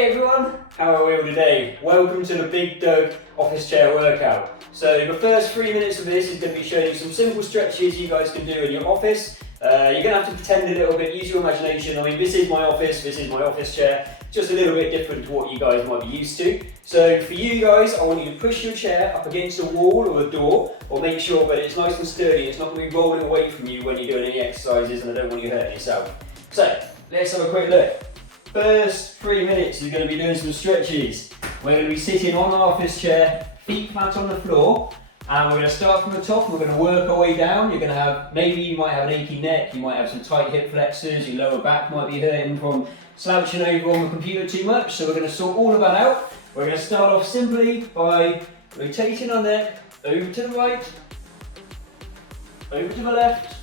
Hey everyone, how are we all today? Welcome to the BiGDUG office chair workout. So the first 3 minutes of this is going to be showing you some simple stretches you guys can do in your office. You're going to have to pretend a little bit, use your imagination. I mean, this is my office chair, just a little bit different to what you guys might be used to. So for you guys, I want you to push your chair up against a wall or a door, or make sure that it's nice and sturdy, it's not going to be rolling away from you when you're doing any exercises, and I don't want you hurting yourself. So, let's have a quick look. First 3 minutes, you're going to be doing some stretches. We're going to be sitting on the office chair, feet flat on the floor, and we're going to start from the top and we're going to work our way down. You're going to have, maybe you might have an achy neck, you might have some tight hip flexors, your lower back might be hurting from slouching over on the computer too much, so we're going to sort all of that out. We're going to start off simply by rotating our neck over to the right, over to the left,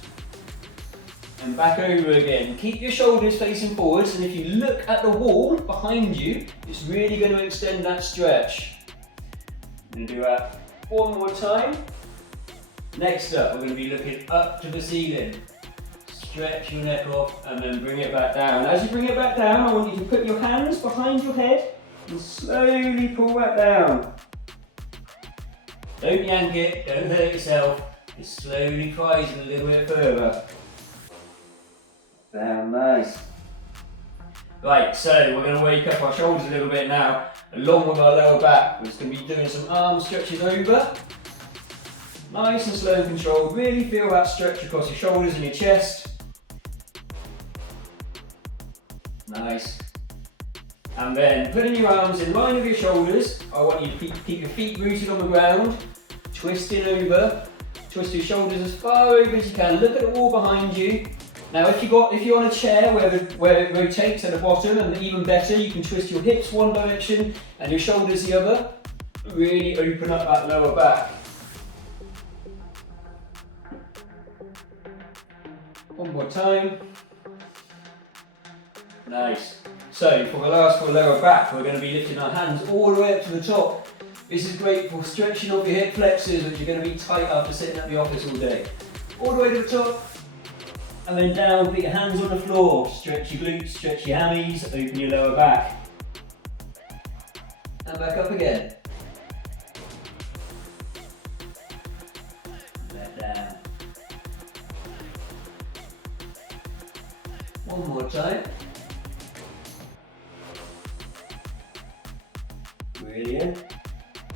and back over again. Keep your shoulders facing forwards, and if you look at the wall behind you, it's really going to extend that stretch. I'm going to do that one more time. Next up, we're going to be looking up to the ceiling. Stretch your neck off and then bring it back down. As you bring it back down, I want you to put your hands behind your head and slowly pull that down. Don't yank it, don't hurt yourself. Just slowly rise a little bit further. Down, nice. Right, so we're going to wake up our shoulders a little bit now, along with our lower back. We're just going to be doing some arm stretches over. Nice and slow and controlled. Really feel that stretch across your shoulders and your chest. Nice. And then putting your arms in line with your shoulders, I want you to keep your feet rooted on the ground, twisting over. Twist your shoulders as far over as you can. Look at the wall behind you. Now if you're on a chair where it rotates at the bottom, and even better, you can twist your hips one direction and your shoulders the other. Really open up that lower back. One more time. Nice. So for the last for lower back, we're going to be lifting our hands all the way up to the top. This is great for stretching off your hip flexors, which are going to be tight after sitting at the office all day. All the way to the top. And then down, put your hands on the floor, stretch your glutes, stretch your hammies, open your lower back. And back up again. Back down. One more time. Brilliant.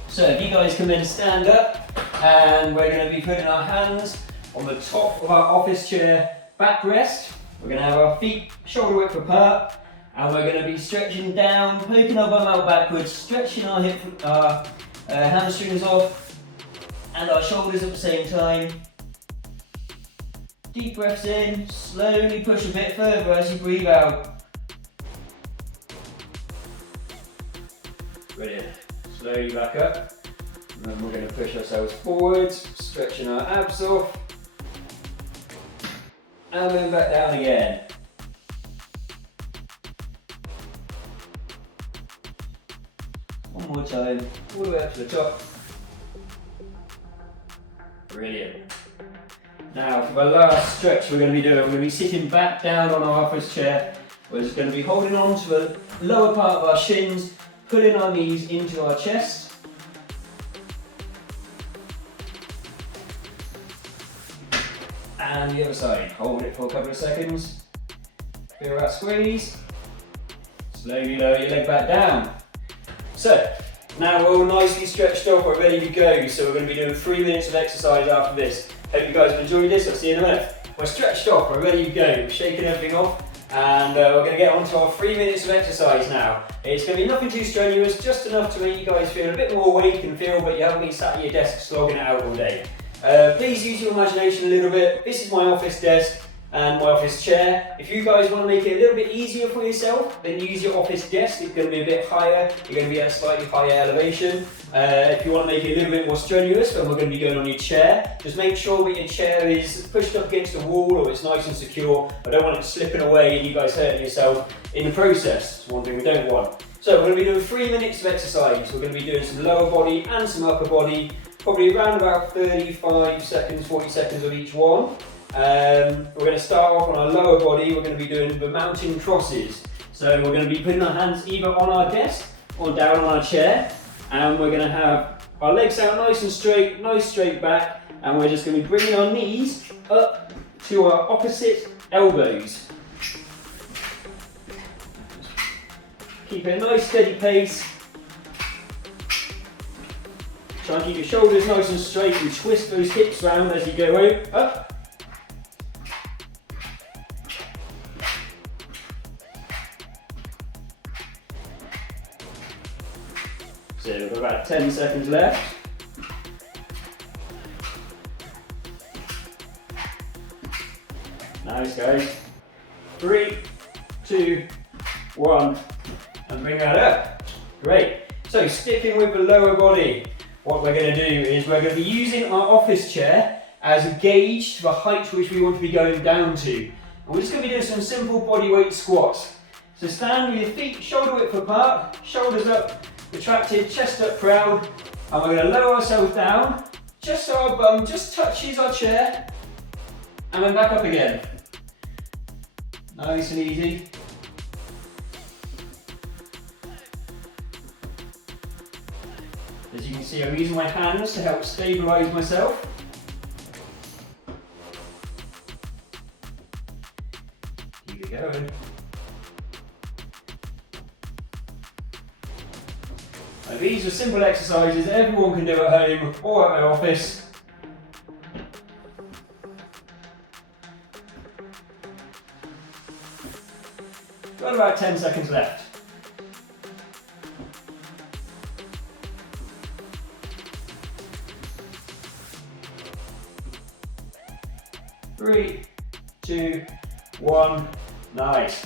So if you guys can then stand up, and we're going to be putting our hands on the top of our office chair backrest. We're going to have our feet shoulder width apart, and we're going to be stretching down, poking our bum out backwards, stretching our hamstrings off and our shoulders at the same time. Deep breaths in, slowly push a bit further as you breathe out. Brilliant. Slowly back up, and then we're going to push ourselves forwards, stretching our abs off. And then back down again. One more time, all the way up to the top. Brilliant. Now for the last stretch we're going to be doing, we're going to be sitting back down on our office chair. We're just going to be holding on to the lower part of our shins, pulling our knees into our chest. And the other side, hold it for a couple of seconds, feel that squeeze, slowly lower your leg back down. So, now we're all nicely stretched off, we're ready to go, so we're going to be doing 3 minutes of exercise after this. Hope you guys have enjoyed this, I'll see you in a minute. We're stretched off, we're ready to go, we're shaking everything off, and we're going to get on to our 3 minutes of exercise now. It's going to be nothing too strenuous, just enough to make you guys feel a bit more awake and feel that you haven't been sat at your desk slogging it out all day. Please use your imagination a little bit. This is my office desk and my office chair. If you guys want to make it a little bit easier for yourself, then use your office desk. It's going to be a bit higher. You're going to be at a slightly higher elevation. If you want to make it a little bit more strenuous, then we're going to be going on your chair. Just make sure that your chair is pushed up against the wall, or it's nice and secure. I don't want it slipping away and you guys hurting yourself in the process. It's one thing we don't want. So we're going to be doing 3 minutes of exercise. We're going to be doing some lower body and some upper body. Probably around about 35 seconds, 40 seconds of each one. We're going to start off on our lower body. We're going to be doing the mountain crosses. So So we're going to be putting our hands either on our desk or down on our chair, and we're going to have our legs out nice and straight, nice straight back, and we're just going to be bringing our knees up to our opposite elbows. Keep it a nice steady pace. Try and keep your shoulders nice and straight and twist those hips round as you go up. So we've got about 10 seconds left. Nice guys. 3, 2, 1, and bring that up. Great. So sticking with the lower body, what we're going to do is we're going to be using our office chair as a gauge to the height which we want to be going down to. And we're just going to be doing some simple body weight squats. So stand with your feet shoulder width apart, shoulders up, retracted, chest up proud, and we're going to lower ourselves down just so our bum just touches our chair, and then back up again. Nice and easy. As you can see, I'm using my hands to help stabilise myself. Keep it going. Now, these are simple exercises that everyone can do at home or at their office. Got about 10 seconds left. Three, 2, 1, nice.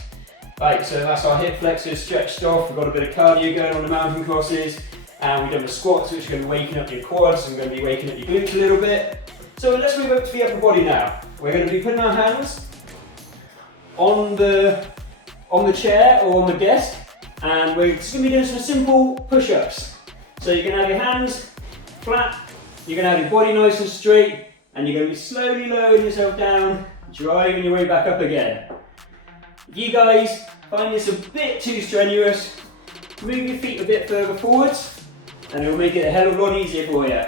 Right, so that's our hip flexors stretched off. We've got a bit of cardio going on the mountain crosses, and we've done the squats, which are going to be waking up your quads and going to be waking up your glutes a little bit. So let's move up to the upper body now. We're going to be putting our hands on the chair or on the desk, and we're just going to be doing some simple push-ups. So you're going to have your hands flat, you're going to have your body nice and straight, and you're going to be slowly lowering yourself down, driving your way back up again. If you guys find this a bit too strenuous, move your feet a bit further forwards, and it'll make it a hell of a lot easier for you.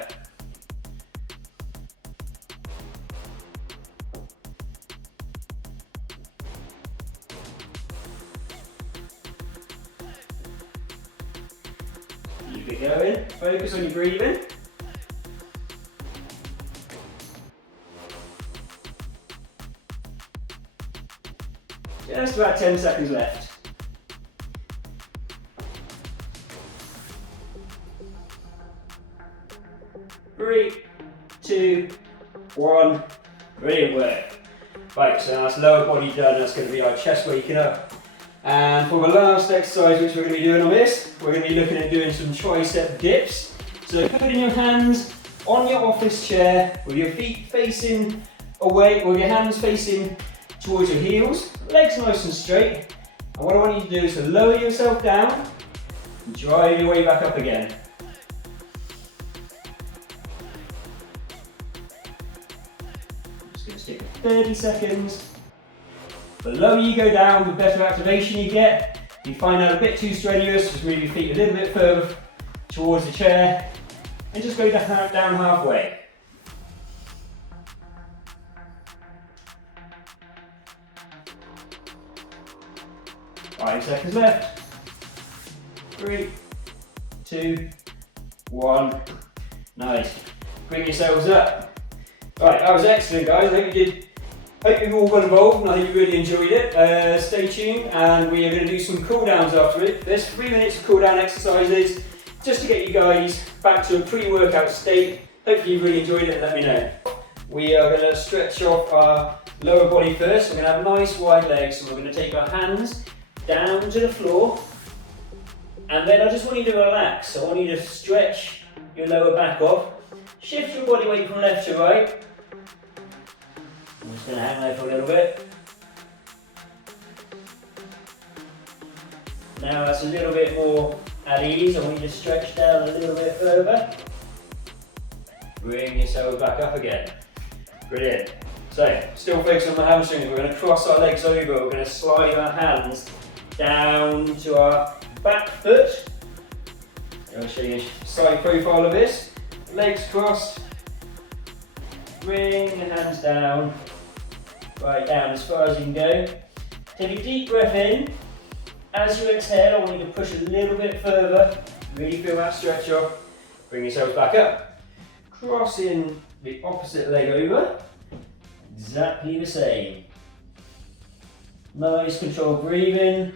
Keep it going, focus on your breathing. Just about 10 seconds left. Three, 2, 1, brilliant work. Right, so that's lower body done, that's going to be our chest waking up. And for the last exercise which we're going to be doing on this, we're going to be looking at doing some tricep dips. So putting your hands on your office chair with your feet facing away, with your hands facing towards your heels, legs nice and straight. And what I want you to do is to lower yourself down and drive your way back up again. I'm just going to stick with 30 seconds. The lower you go down, the better activation you get. If you find that a bit too strenuous, just move your feet a little bit further towards the chair and just go down halfway. 5 seconds left. 3, 2, 1. Nice. Bring yourselves up. Right, that was excellent, guys. I hope you've all got involved and I hope you really enjoyed it. Stay tuned, and we are going to do some cool downs after it. There's 3 minutes of cool down exercises just to get you guys back to a pre-workout state. Hopefully you really enjoyed it and let me know. We are going to stretch off our lower body first. We're going to have nice wide legs, and we're going to take our hands down to the floor, and then I just want you to relax. So I want you to stretch your lower back off, shift your body weight from left to right. I'm just going to hang there for a little bit. Now that's a little bit more at ease. I want you to stretch down a little bit further. Bring yourself back up again. Brilliant. So, still focus on the hamstrings. We're going to cross our legs over. We're going to slide our hands down to our back foot. I'll show you a side profile of this. Legs crossed, bring the hands down, right down as far as you can go. Take a deep breath in. As you exhale, I want you to push a little bit further. Really feel that stretch off. Bring yourselves back up. Crossing the opposite leg over. Exactly the same. Nice controlled breathing.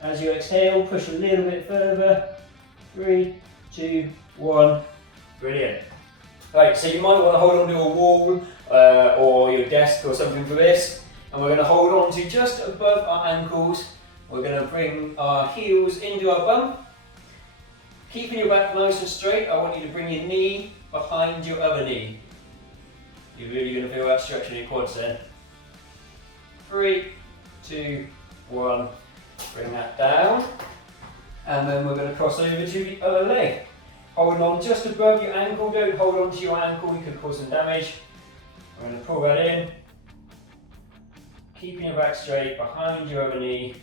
As you exhale, push a little bit further. 3, 2, 1. Brilliant. Right, so you might want to hold onto a wall or your desk or something for this. And we're going to hold on to just above our ankles. We're going to bring our heels into our bum. Keeping your back nice and straight, I want you to bring your knee behind your other knee. You're really going to feel that stretch in your quads then. 3, 2, 1. Bring that down. And then we're going to cross over to the other leg. Holding on just above your ankle, don't hold on to your ankle, you could cause some damage. We're going to pull that in. Keeping your back straight, behind your other knee.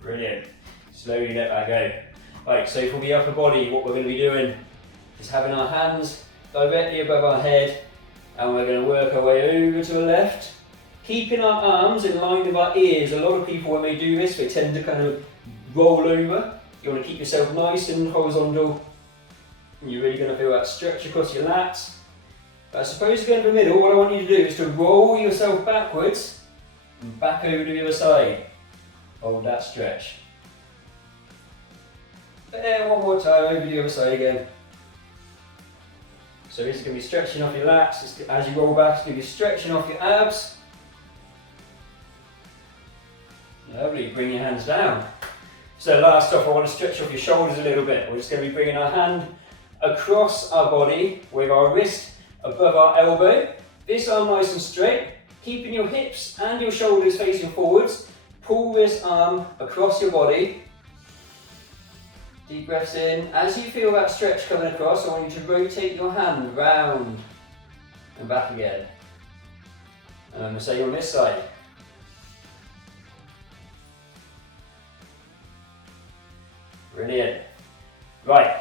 Brilliant. Slowly let that go. Right, so for the upper body, what we're going to be doing is having our hands directly above our head, and we're going to work our way over to the left. Keeping our arms in line with our ears. A lot of people, when they do this, they tend to kind of roll over. You want to keep yourself nice and horizontal. And you're really going to feel that stretch across your lats. But I suppose to get into the middle, what I want you to do is to roll yourself backwards and back over to the other side. Hold that stretch. There, one more time, over to the other side again. So this is going to be stretching off your lats. As you roll back, it's going to be stretching off your abs. Lovely, bring your hands down. So last off, I want to stretch off your shoulders a little bit. We're just going to be bringing our hand across our body with our wrist above our elbow. This arm nice and straight, keeping your hips and your shoulders facing forwards. Pull this arm across your body. Deep breaths in. As you feel that stretch coming across, I want you to rotate your hand round and back again. And I'm going to say on this side. Brilliant. Right.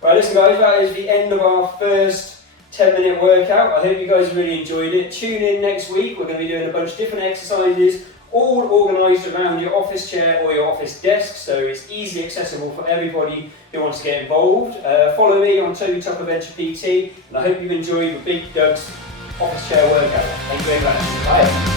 Right, listen guys, that is the end of our first 10-minute workout. I hope you guys really enjoyed it. Tune in next week. We're going to be doing a bunch of different exercises, all organised around your office chair or your office desk, so it's easily accessible for everybody who wants to get involved. Follow me on Toby Tupper Venture PT, and I hope you've enjoyed the BiGDUG office chair workout. Thank you very much. Bye.